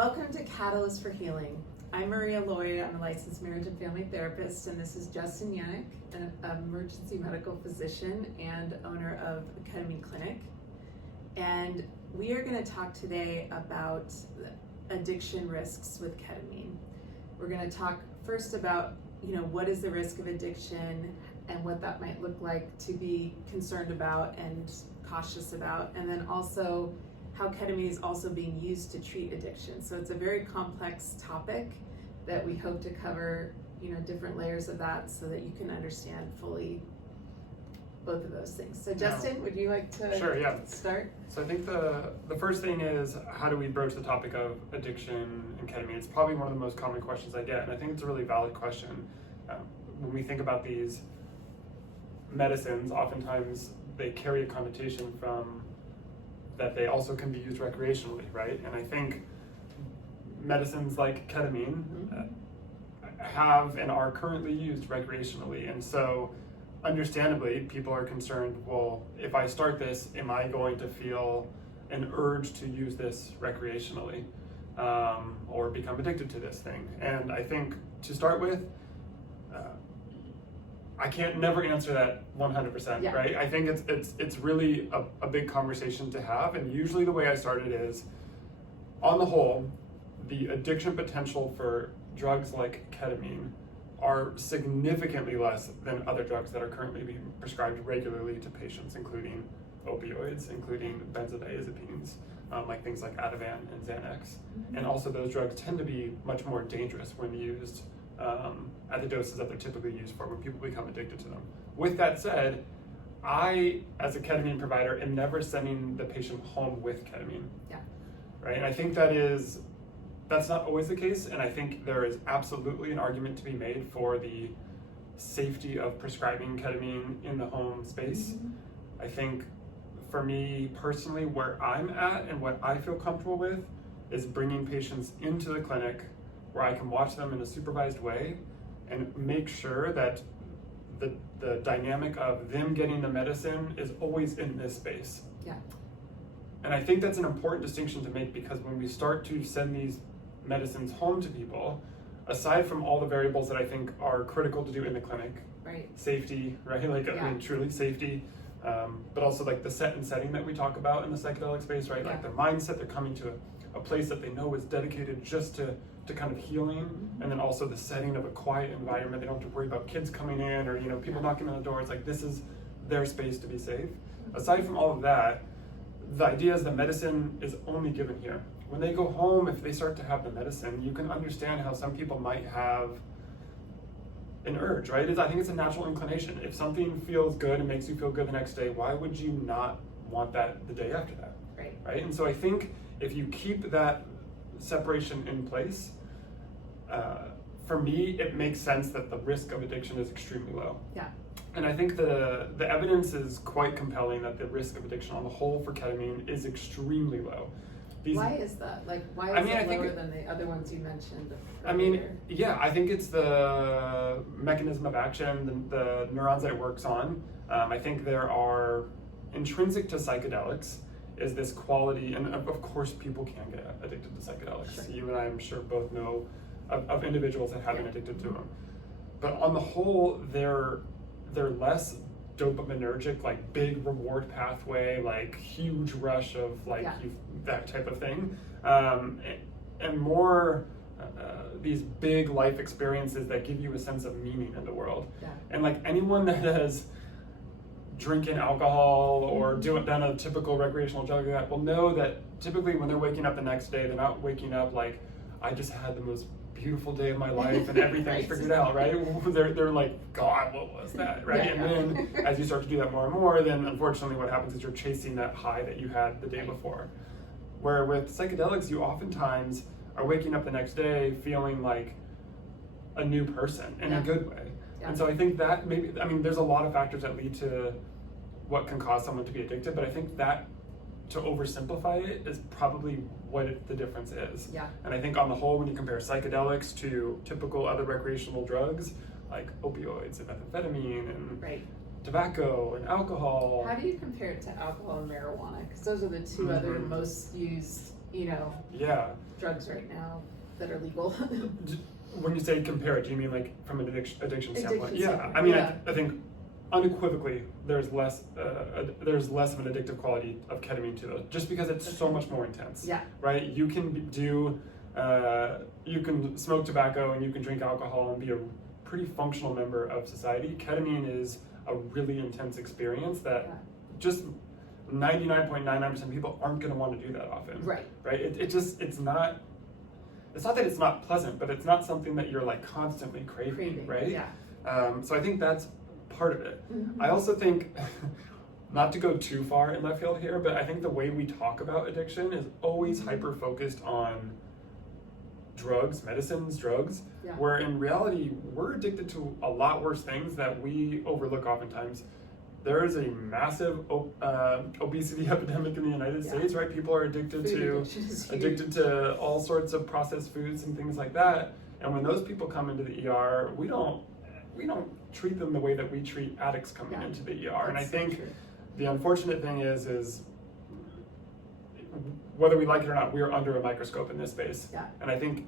Welcome to Catalyst for Healing. I'm Maria Lloyd. I'm a licensed marriage and family therapist, and this is Justin Yannick, an emergency medical physician and owner of a ketamine clinic. And we are going to talk today about addiction risks with ketamine. We're going to talk first about, what is the risk of addiction and what that might look like to be concerned about and cautious about, and then also how ketamine is also being used to treat addiction. So it's a very complex topic that we hope to cover, different layers of that so that you can understand fully both of those things. So Justin, would you like to start? So I think the first thing is, how do we broach the topic of addiction and ketamine? It's probably one of the most common questions I get, and I think it's a really valid question. When we think about these medicines, oftentimes they carry a connotation from that they also can be used recreationally, right? And I think medicines like ketamine have and are currently used recreationally. And so understandably, people are concerned, well, if I start this, am I going to feel an urge to use this recreationally or become addicted to this thing? And I think to start with, I can't never answer that 100%, right? I think it's really a big conversation to have, and usually the way I start it is, on the whole, the addiction potential for drugs like ketamine are significantly less than other drugs that are currently being prescribed regularly to patients, including opioids, including benzodiazepines, like things like Ativan and Xanax. And also those drugs tend to be much more dangerous when used at the doses that they're typically used for, when people become addicted to them. With that said, I, as a ketamine provider, am never sending the patient home with ketamine. Right? And I think that's not always the case, and I think there is absolutely an argument to be made for the safety of prescribing ketamine in the home space. I think for me personally, where I'm at and what I feel comfortable with is bringing patients into the clinic where I can watch them in a supervised way and make sure that the dynamic of them getting the medicine is always in this space. And I think that's an important distinction to make, because when we start to send these medicines home to people, aside from all the variables that I think are critical to do in the clinic, safety, right? Truly safety, but also like the set and setting that we talk about in the psychedelic space, right? Like the mindset, they're coming to a place that they know is dedicated just to kind of healing, and then also the setting of a quiet environment. They don't have to worry about kids coming in or people knocking on the door. It's like this is their space to be safe. Aside from all of that, the idea is the medicine is only given here. When they go home, if they start to have the medicine, you can understand how some people might have an urge, right? I think it's a natural inclination. If something feels good and makes you feel good the next day, why would you not want that the day after that? Right? And so I think if you keep that separation in place, for me, it makes sense that the risk of addiction is extremely low. And I think the evidence is quite compelling that the risk of addiction on the whole for ketamine is extremely low. Why is that? Why is it lower than the other ones you mentioned earlier? I think it's the mechanism of action, the neurons that it works on. I think there are, intrinsic to psychedelics, is this quality, and of course people can get addicted to psychedelics. You and I, I'm sure, both know of individuals that have been addicted to them. But on the whole, they're less dopaminergic, like big reward pathway, like huge rush of that type of thing, and more these big life experiences that give you a sense of meaning in the world. And like anyone that has drinking alcohol or done a typical recreational drug like that will know that typically when they're waking up the next day, they're not waking up like, I just had the most beautiful day of my life and everything's figured out, right? They're like, God, what was that, right? And then as you start to do that more and more, then unfortunately what happens is you're chasing that high that you had the day before. Where with psychedelics, you oftentimes are waking up the next day feeling like a new person in a good way. And so I think that there's a lot of factors that lead to what can cause someone to be addicted, but I think that, to oversimplify it, is probably what the difference is. And I think on the whole, when you compare psychedelics to typical other recreational drugs, like opioids and methamphetamine and tobacco and alcohol. How do you compare it to alcohol and marijuana? Because those are the two other most used Yeah. drugs right now that are legal. When you say compare it, do you mean like from an addiction standpoint? Yeah, standpoint, I mean, yeah. I think unequivocally there's less of an addictive quality of ketamine to those, just because it's so much more intense. Yeah. Right? You can you can smoke tobacco and you can drink alcohol and be a pretty functional member of society. Ketamine is a really intense experience that just 99.99% of people aren't going to want to do that often. Right. Right? It's not that it's not pleasant, but it's not something that you're like constantly craving, right? Yeah. So I think that's part of it. Mm-hmm. I also think, not to go too far in left field here, but I think the way we talk about addiction is always hyper focused on drugs, Yeah. where in reality, we're addicted to a lot worse things that we overlook oftentimes. There is a massive obesity epidemic in the United States, right? People are addicted to all sorts of processed foods and things like that. And when those people come into the ER, we don't treat them the way that we treat addicts coming into the ER. And I think the unfortunate thing is whether we like it or not, we are under a microscope in this space. Yeah. And I think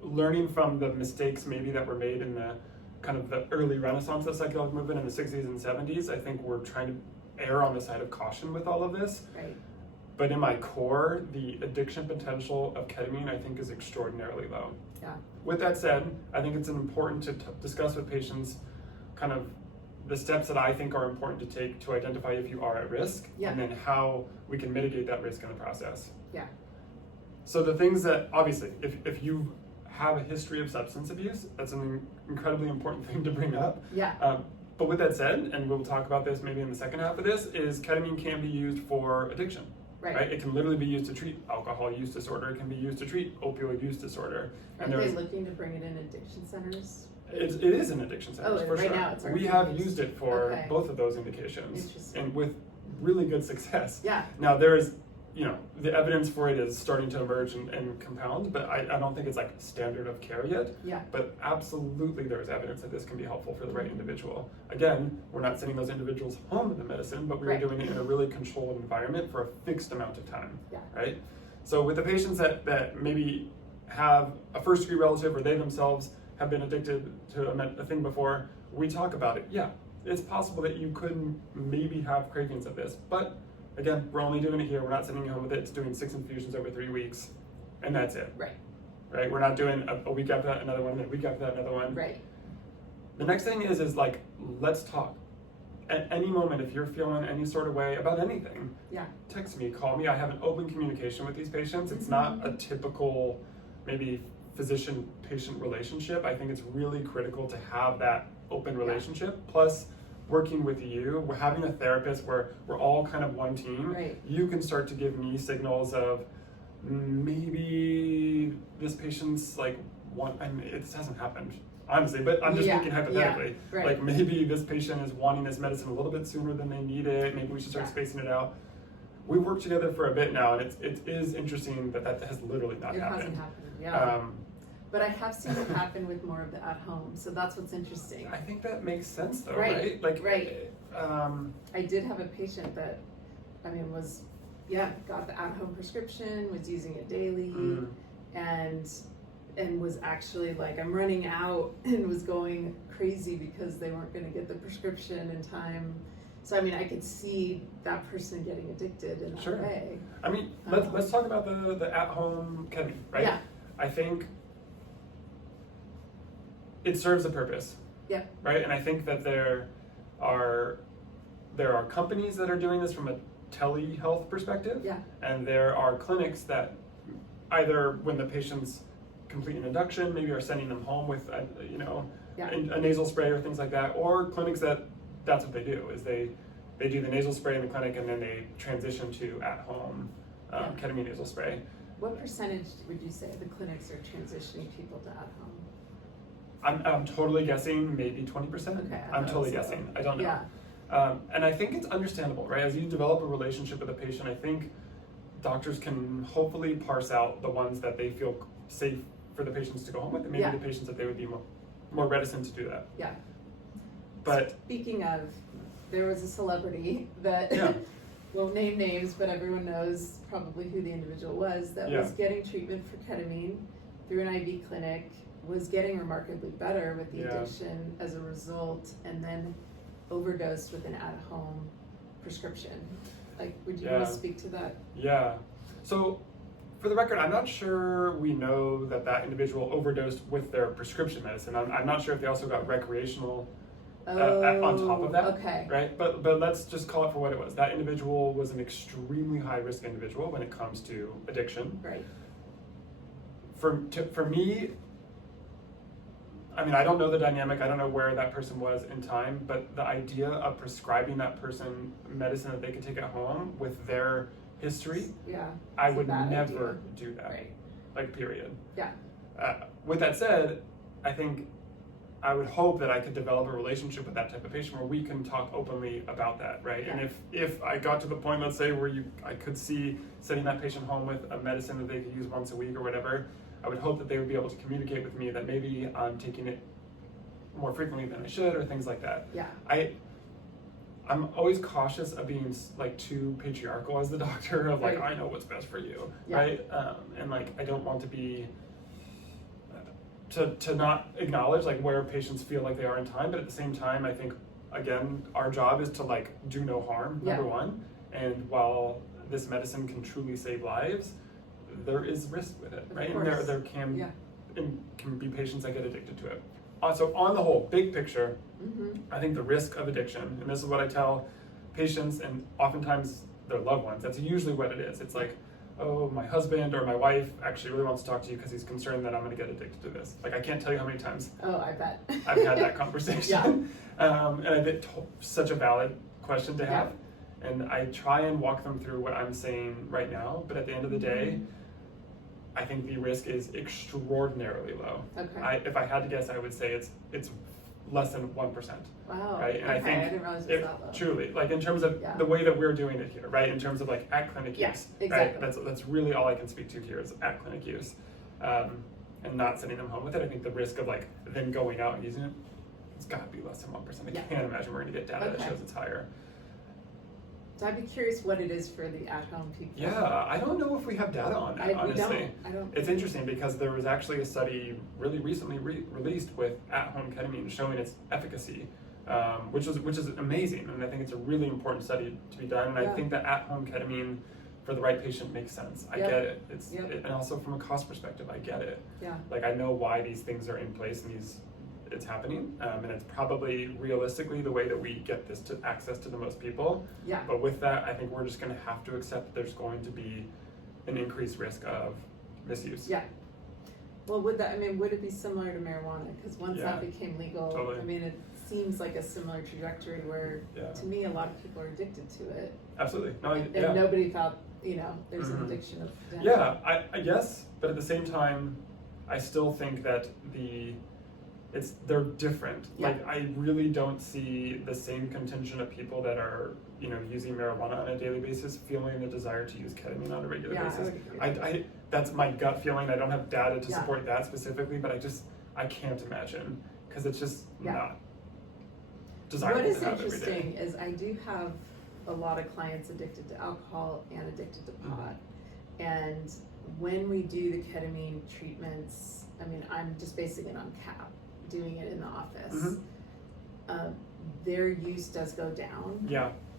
learning from the mistakes maybe that were made in the kind of the early renaissance of the psychedelic movement in the 60s and 70s, I think we're trying to err on the side of caution with all of this. Right. But in my core, the addiction potential of ketamine, I think, is extraordinarily low. Yeah. With that said, I think it's important to discuss with patients kind of the steps that I think are important to take to identify if you are at risk, and then how we can mitigate that risk in the process. Yeah. So the things that, obviously, if you have a history of substance abuse, that's an incredibly important thing to bring up. Yeah. But with that said, and we'll talk about this maybe in the second half of this, is ketamine can be used for addiction. Right. It can literally be used to treat alcohol use disorder. It can be used to treat opioid use disorder. Are they looking to bring it in addiction centers? It is in addiction centers, for right sure. Now it's we have used it for both of those indications, and with really good success. Yeah. Now there is, the evidence for it is starting to emerge and compound, but I don't think it's like standard of care yet. Yeah. But absolutely there is evidence that this can be helpful for the right individual. Again, we're not sending those individuals home with the medicine, but we're doing it in a really controlled environment for a fixed amount of time. Yeah. Right? So with the patients that maybe have a first degree relative or they themselves have been addicted to a thing before, we talk about it. Yeah, it's possible that you could maybe have cravings of this, but again, we're only doing it here. We're not sending you home with it. It's doing 6 infusions over 3 weeks, and that's it. Right? We're not doing a week after that, another one, and then a week after that, another one. Right. The next thing is like, let's talk. At any moment, if you're feeling any sort of way about anything, text me, call me. I have an open communication with these patients. It's not a typical, maybe physician-patient relationship. I think it's really critical to have that open relationship. Plus, working with you, we're having a therapist where we're all kind of one team. Right. You can start to give me signals of maybe this patient's like this hasn't happened, honestly, but I'm just thinking hypothetically. Right. Like maybe this patient is wanting this medicine a little bit sooner than they need it. Maybe we should start spacing it out. We've worked together for a bit now, and it is interesting that has literally not happened. It hasn't happened, but I have seen it happen with more of the at-home, so that's what's interesting. I think that makes sense, though, right? I did have a patient that, got the at-home prescription, was using it daily, and was actually like, I'm running out, and was going crazy because they weren't going to get the prescription in time. So I could see that person getting addicted in that way. Let's talk about the at-home ketamine, right? Yeah. I think it serves a purpose. Yeah. Right? And I think that there are companies that are doing this from a telehealth perspective. Yeah. And there are clinics that either when the patients complete an induction, maybe are sending them home with a nasal spray or things like that, or clinics that's what they do, is they do the nasal spray in the clinic and then they transition to at-home ketamine nasal spray. What percentage would you say the clinics are transitioning people to at-home? I'm totally guessing maybe 20%. Okay, I'm totally guessing. I don't know. Yeah. And I think it's understandable, right? As you develop a relationship with a patient, I think doctors can hopefully parse out the ones that they feel safe for the patients to go home with, and maybe the patients that they would be more reticent to do that. Yeah. But speaking of, there was a celebrity that won't name names, but everyone knows probably who the individual was that was getting treatment for ketamine through an IV clinic, was getting remarkably better with the addiction as a result, and then overdosed with an at-home prescription. Like, would you want to speak to that? Yeah. So, for the record, I'm not sure we know that that individual overdosed with their prescription medicine. I'm not sure if they also got recreational on top of that. Okay. Right? But let's just call it for what it was. That individual was an extremely high-risk individual when it comes to addiction. Right. For me, I mean, I don't know the dynamic. I don't know where that person was in time, but the idea of prescribing that person medicine that they could take at home with their history, I would never do that. Right. Like, period. Yeah. With that said, I think I would hope that I could develop a relationship with that type of patient where we can talk openly about that, right? Yeah. And if I got to the point, let's say, where I could see sending that patient home with a medicine that they could use once a week or whatever, I would hope that they would be able to communicate with me that maybe I'm taking it more frequently than I should, or things like that. Yeah. I'm always cautious of being like too patriarchal as the doctor of like, Right. I know what's best for you, Yeah. right? And like, I don't want to be to not acknowledge like where patients feel like they are in time, but at the same time, I think again, our job is to like do no harm, number one. And while this medicine can truly save lives, there is risk with it, right? And there can be patients that get addicted to it. So on the whole, big picture, I think the risk of addiction, and this is what I tell patients and oftentimes their loved ones, that's usually what it is. It's like, oh, my husband or my wife actually really wants to talk to you because he's concerned that I'm going to get addicted to this. Like, I can't tell you how many times I bet I've had that conversation. And I think such a valid question to have. And I try and walk them through what I'm saying right now, but at the end of the day, I think the risk is extraordinarily low. Okay. If I had to guess, I would say it's less than 1%. Wow. Right? And I think I didn't realize it was that low. Truly, like in terms of the way that we're doing it here, right? In terms of like at clinic use, exactly. Right? That's really all I can speak to here is at clinic use, and not sending them home with it. I think the risk of like them going out and using it, it's got to be less than 1%. I can't imagine we're going to get data that shows it's higher. So I'd be curious what it is for the at-home people. Yeah, I don't know if we have data on that, honestly. I don't. It's interesting because there was actually a study really recently released with at-home ketamine showing its efficacy, which is amazing, and I think it's a really important study to be done. And I think that at-home ketamine for the right patient makes sense. I get it. And also from a cost perspective, I get it. Yeah. Like, I know why these things are in place and it's happening, and it's probably realistically the way that we get this to access to the most people. Yeah. But with that, I think we're just going to have to accept that there's going to be an increased risk of misuse. Yeah. Well, would it be similar to marijuana? Because once that became legal, totally. I mean, it seems like a similar trajectory where, to me, a lot of people are addicted to it. Absolutely. And nobody felt, there's an addiction of potential. Yeah, I guess, but at the same time, I still think that they're different. Yeah. Like, I really don't see the same contingent of people that are, using marijuana on a daily basis feeling the desire to use ketamine on a regular basis. I that's my gut feeling. I don't have data to support that specifically, but I can't imagine, because it's just not desirable to have every day. What is interesting is I do have a lot of clients addicted to alcohol and addicted to pot. And when we do the ketamine treatments, I mean, I'm just basing it on CAP, doing it in the office. Their use does go down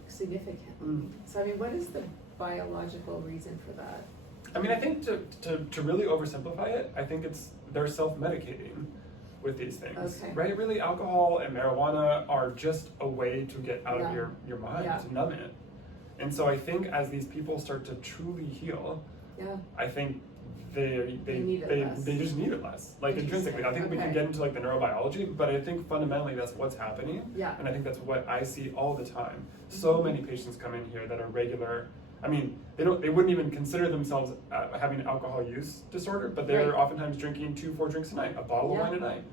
significantly. So I mean, what is the biological reason for that? I mean, I think to really oversimplify it, I think they're self-medicating with these things, right? Really, alcohol and marijuana are just a way to get out of your mind, to numb it. And so I think as these people start to truly heal, I think they just need it less, like intrinsically. I think we can get into like the neurobiology, but I think fundamentally that's what's happening. And I think that's what I see all the time. So many patients come in here that are regular. I mean, they wouldn't even consider themselves having alcohol use disorder, but they're oftentimes drinking 2-4 drinks a night, a bottle of wine a night.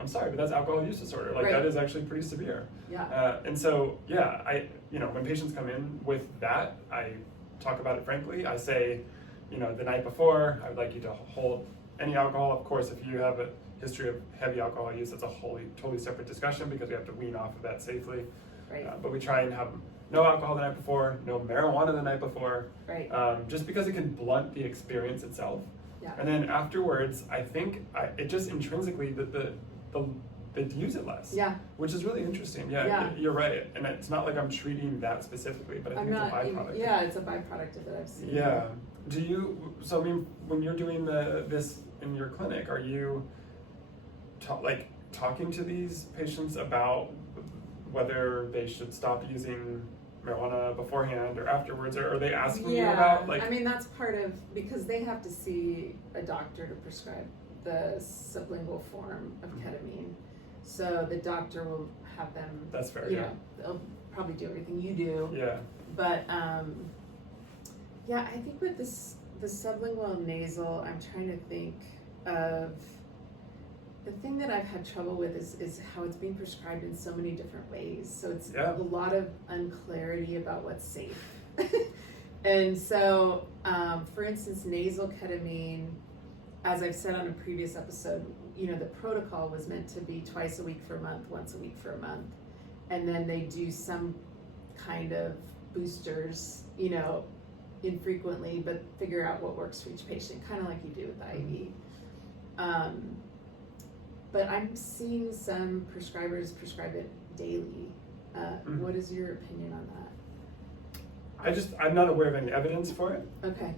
I'm sorry, but that's alcohol use disorder. Like that is actually pretty severe. And so, when patients come in with that, I talk about it frankly. I say, the night before, I would like you to hold any alcohol. Of course, if you have a history of heavy alcohol use, that's a totally separate discussion because we have to wean off of that safely. Right. But we try and have no alcohol the night before, no marijuana the night before, Right. just because it can blunt the experience itself. Yeah. And then afterwards, I think it just intrinsically they use it less. Yeah. Which is really interesting. Yeah, Yeah. You're right. And it's not like I'm treating that specifically, but I think it's a byproduct. Yeah, it's a byproduct of it. I've seen. Yeah. Do you? So I mean, when you're doing this in your clinic, are you talking to these patients about whether they should stop using marijuana beforehand or afterwards, or are they asking you about I mean, that's part of, because they have to see a doctor to prescribe the sublingual form of ketamine. So the doctor will have them. That's fair. You know, they'll probably do everything you do. Yeah. But I think with the sublingual and nasal, I'm trying to think of the thing that I've had trouble with is how it's being prescribed in so many different ways. So it's a lot of unclarity about what's safe. And so, for instance, nasal ketamine, as I've said on a previous episode, you know, the protocol was meant to be twice a week for a month, once a week for a month. And then they do some kind of boosters, you know, infrequently, but figure out what works for each patient, kind of like you do with the IV. But I'm seeing some prescribers prescribe it daily. What is your opinion on that? I'm not aware of any evidence for it. Okay.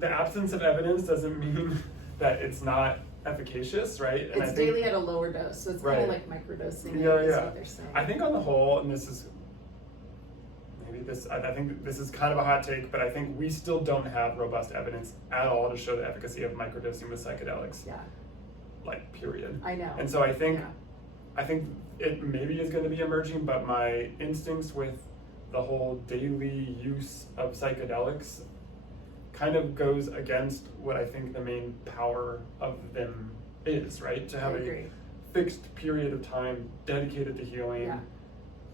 The absence of evidence doesn't mean that it's not efficacithis, right? And It's daily at a lower dose, so it's kind of like microdosing. Is what they're saying. I think on the whole, and I think this is kind of a hot take, but I think we still don't have robust evidence at all to show the efficacy of microdosing with psychedelics. Yeah. Like, period. I know. And so I think it maybe is going to be emerging, but my instincts with the whole daily use of psychedelics kind of goes against what I think the main power of them is, right? To have a fixed period of time dedicated to healing,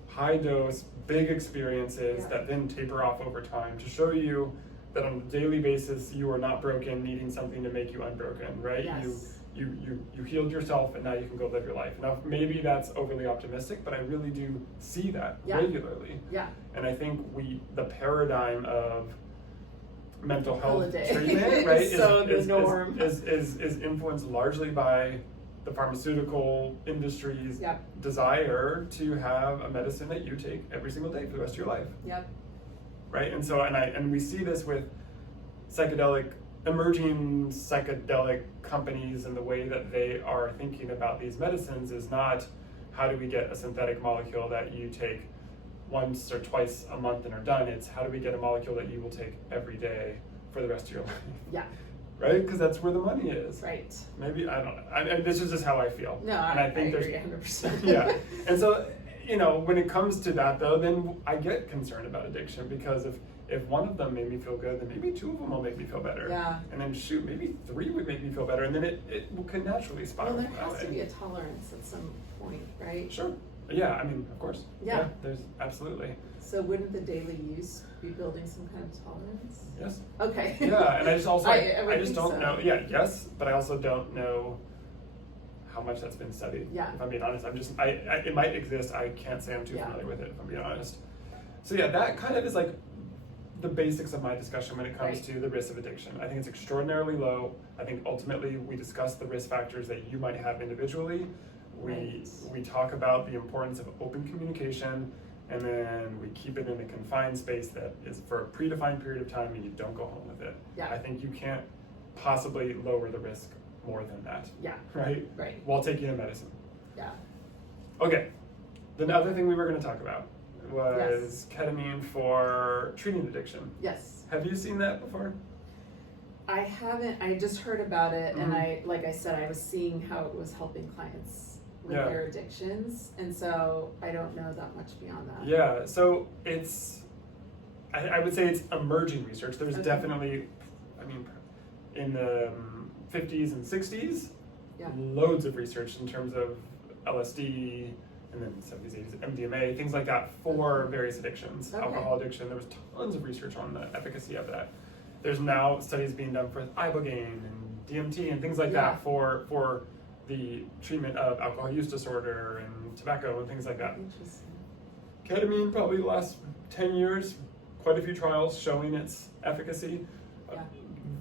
high dose, big experiences that then taper off over time to show you that on a daily basis you are not broken, needing something to make you unbroken, right? Yes. You healed yourself and now you can go live your life. Now maybe that's overly optimistic, but I really do see that regularly. Yeah. And I think the paradigm of mental health Holiday. treatment, right, is influenced largely by the pharmaceutical industry's desire to have a medicine that you take every single day for the rest of your life. Yep. Right, and so and we see this with emerging psychedelic companies, and the way that they are thinking about these medicines is not how do we get a synthetic molecule that you take once or twice a month and are done. It's how do we get a molecule that you will take every day for the rest of your life. Yeah. Right? Because that's where the money is. Right. Maybe, I don't know. This is just how I feel. No, and I think agree 100%. Yeah. And so, you know, when it comes to that though, then I get concerned about addiction, because if one of them made me feel good, then maybe two of them will make me feel better. Yeah. And then maybe three would make me feel better, and then it can naturally spiral. Well, there has to be a tolerance at some point, right? Sure. Yeah, I mean, of course. Yeah. There's absolutely. So wouldn't the daily use be building some kind of tolerance? Yes. Okay. Yeah, and I just also I just don't so. know. Yeah, yes, but I also don't know how much that's been studied. Yeah. If I'm being honest, it might exist. I can't say I'm too familiar with it, if I'm being honest. So yeah, that kind of is like the basics of my discussion when it comes to the risk of addiction. I think it's extraordinarily low. I think ultimately we discuss the risk factors that you might have individually. We talk about the importance of open communication, and then we keep it in a confined space that is for a predefined period of time, and you don't go home with it. Yeah. I think you can't possibly lower the risk more than that. Yeah. Right? Right. While taking a medicine. Yeah. Okay. The other thing we were going to talk about was ketamine for treating addiction. Yes. Have you seen that before? I haven't. I just heard about it, and like I said, I was seeing how it was helping clients with their addictions, and so I don't know that much beyond that. Yeah, so I would say it's emerging research. There's definitely, I mean, in the 50s and 60s, loads of research in terms of LSD, and then 70s, 80s, MDMA, things like that for various addictions. Alcohol addiction, there was tons of research on the efficacy of that. There's now studies being done for ibogaine and DMT and things like that for the treatment of alcohol use disorder and tobacco and things like that. Interesting. Ketamine, probably the last 10 years, quite a few trials showing its efficacy. Yeah.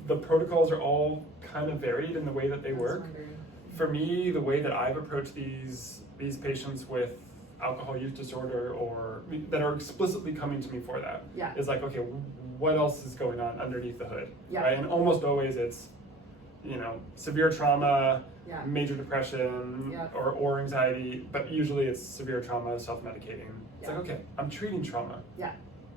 The protocols are all kind of varied in the way that they work. For me, the way that I've approached these patients with alcohol use disorder or that are explicitly coming to me for that is like, okay, what else is going on underneath the hood, right? And almost always it's, severe trauma, major depression, or anxiety, but usually it's severe trauma, self-medicating. It's like, okay, I'm treating trauma.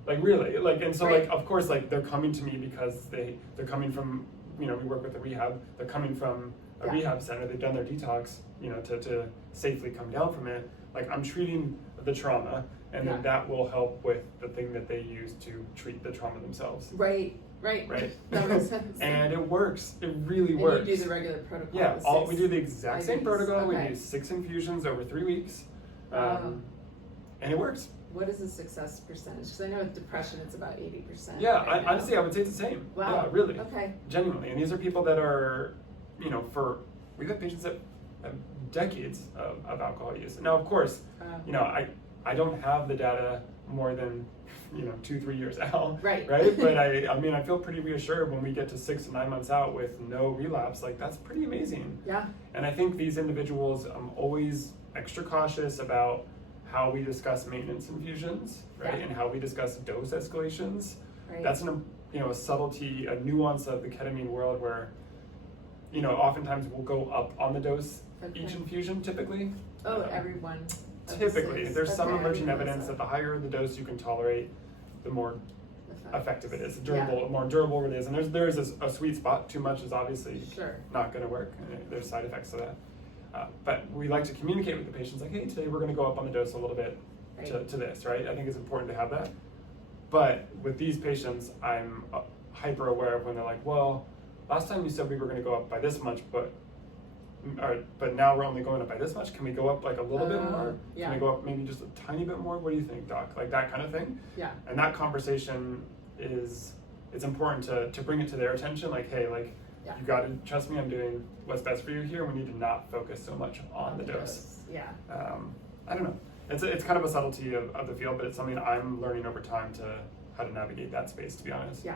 Like really, and so of course, they're coming to me because they're coming from, we work with a rehab, they're coming from a rehab center, they've done their detox, to safely come down from it. Like I'm treating the trauma, and then that will help with the thing that they use to treat the trauma themselves. Right. That makes sense. And it works. It really works. And you do the regular protocol. Yeah, we do the exact same protocol. Okay. We do 6 infusions over 3 weeks, and it works. What is the success percentage? Because I know with depression it's about 80%. Yeah, honestly, I would say it's the same. Wow. Yeah, really. Okay. Genuinely, and these are people that are, we've had patients that have decades of alcohol use. Now, of course, I don't have the data more than 2-3 years out, right? But I feel pretty reassured when we get to 6 to 9 months out with no relapse. Like that's pretty amazing. Yeah. And I think these individuals, I'm always extra cautious about how we discuss maintenance infusions, right? And how we discuss dose escalations. Right. That's a subtlety, a nuance of the ketamine world where, oftentimes we'll go up on the dose each infusion typically. Everyone. Typically, there's some emerging evidence that the higher the dose you can tolerate, the more effective it is, more durable it is. And there's a sweet spot. Too much is obviously not going to work. There's side effects to that. But we like to communicate with the patients like, hey, today we're going to go up on the dose a little bit to this, right? I think it's important to have that. But with these patients, I'm hyper aware of when they're like, well, last time you said we were going to go up by this much, but now we're only going up by this much. Can we go up like a little bit more? Can we go up maybe just a tiny bit more? What do you think, doc? Like that kind of thing. Yeah. And that conversation it's important to bring it to their attention. Like, hey, you got to trust me. I'm doing what's best for you here. We need to not focus so much on the dose. Yeah. I don't know. It's kind of a subtlety of the field, but it's something I'm learning over time how to navigate that space, to be honest. Yeah.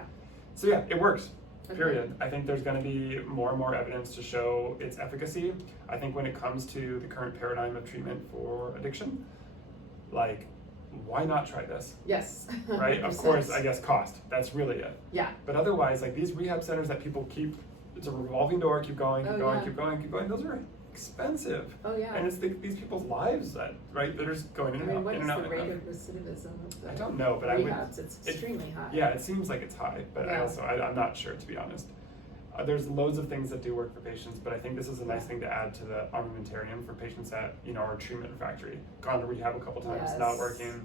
So yeah, it works. Period. I think there's going to be more and more evidence to show its efficacy. I think when it comes to the current paradigm of treatment for addiction, why not try this? Yes. Right? Of course, I guess cost. That's really it. Yeah. But otherwise, these rehab centers that people keep, it's a revolving door, keep going, those are expensive. Oh yeah. And it's these people's lives they're just going in and out. What is the rate of recidivism of the I don't know, but rehabs? It's extremely high. Yeah, it seems like it's high, but I'm not sure, to be honest. There's loads of things that do work for patients, but I think this is a nice thing to add to the armamentarium for patients that are treatment refractory, gone to rehab a couple times, not working.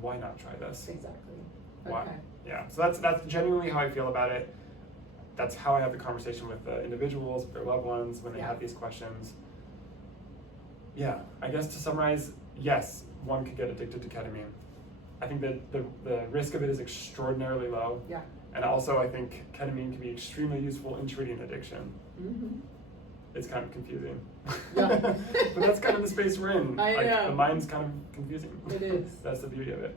Why not try this? Exactly. Why? Okay. Yeah. So that's genuinely how I feel about it. That's how I have the conversation with the individuals, their loved ones, when they have these questions. Yeah, I guess to summarize, yes, one could get addicted to ketamine. I think that the risk of it is extraordinarily low. Yeah. And also I think ketamine can be extremely useful in treating addiction. Mm-hmm. It's kind of confusing. Yeah. But that's kind of the space we're in. I know. The mind's kind of confusing. It is. That's the beauty of it.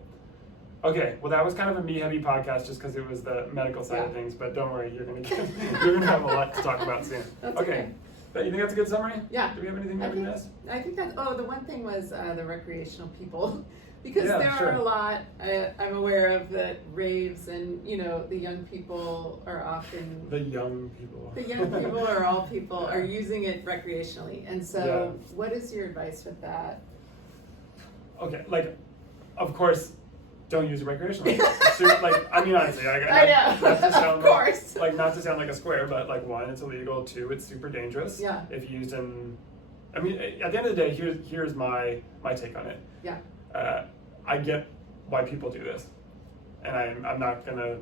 Okay, well that was kind of a me-heavy podcast just because it was the medical side of things, but don't worry, you're gonna have a lot to talk about soon. That's okay. You think that's a good summary? Yeah. Do we have anything to ask? I think that, the one thing was the recreational people, because there are a lot, I'm aware of that raves and, the young people are often... The young people. The young people or all people are using it recreationally. And so what is your advice with that? Okay, of course, don't use it recreationally. Honestly, I know. Not to sound of course. Not to sound like a square, but one, it's illegal. 2, it's super dangerous. Yeah. If used in, at the end of the day, here's my take on it. Yeah. I get why people do this, and I'm not gonna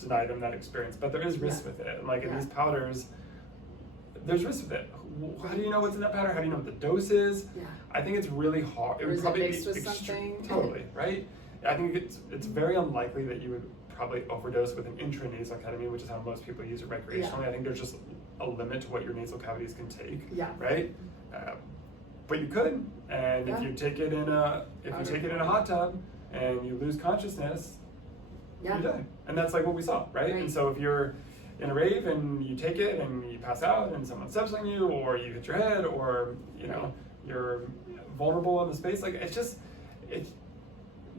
deny them that experience, but there is risk with it. And in these powders, there's risk with it. How do you know what's in that powder? How do you know what the dose is? Yeah. I think it's really hard. It would probably mixed with something. Totally, right? I think it's very unlikely that you would probably overdose with an intranasal ketamine, which is how most people use it recreationally. I think there's just a limit to what your nasal cavities can take, right? but you could, and if you take it in a hot tub and you lose consciousness, you die. And that's like what we saw, right? And so if you're in a rave and you take it and you pass out and someone steps on you, or you hit your head, or you're vulnerable in the space, like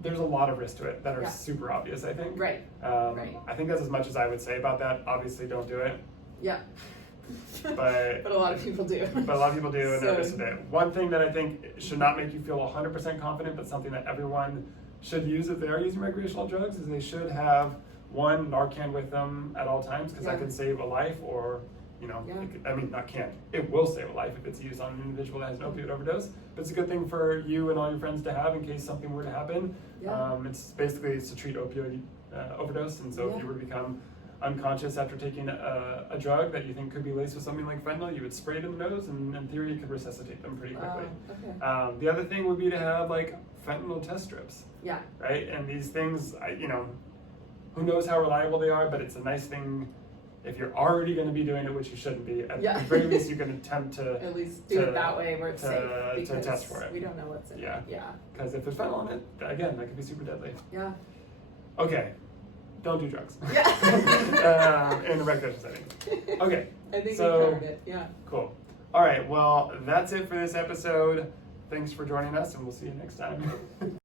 there's a lot of risk to it that are super obvious, I think. Right. I think that's as much as I would say about that. Obviously, don't do it. Yeah. But a lot of people do. But a lot of people do, and they're risk of it. One thing that I think should not make you feel 100% confident, but something that everyone should use if they are using recreational drugs, is they should have one Narcan with them at all times, because that can save a life, or it will save a life if it's used on an individual that has an opioid overdose, but it's a good thing for you and all your friends to have in case something were to happen. It's to treat opioid overdose, and so if you were to become unconscious after taking a drug that you think could be laced with something like fentanyl, you would spray it in the nose, and in theory you could resuscitate them pretty quickly. The other thing would be to have like fentanyl test strips. Right? And these things, who knows how reliable they are, but it's a nice thing if you're already going to be doing it, which you shouldn't be. At the very least, you can attempt to at least do it that way where it's safe, because to test for it. We don't know what's in it. Because if there's fentanyl in it, again, that could be super deadly. Okay. Don't do drugs. In a recreational setting. Okay. I think we covered it. Cool. All right. Well, that's it for this episode. Thanks for joining us, and we'll see you next time.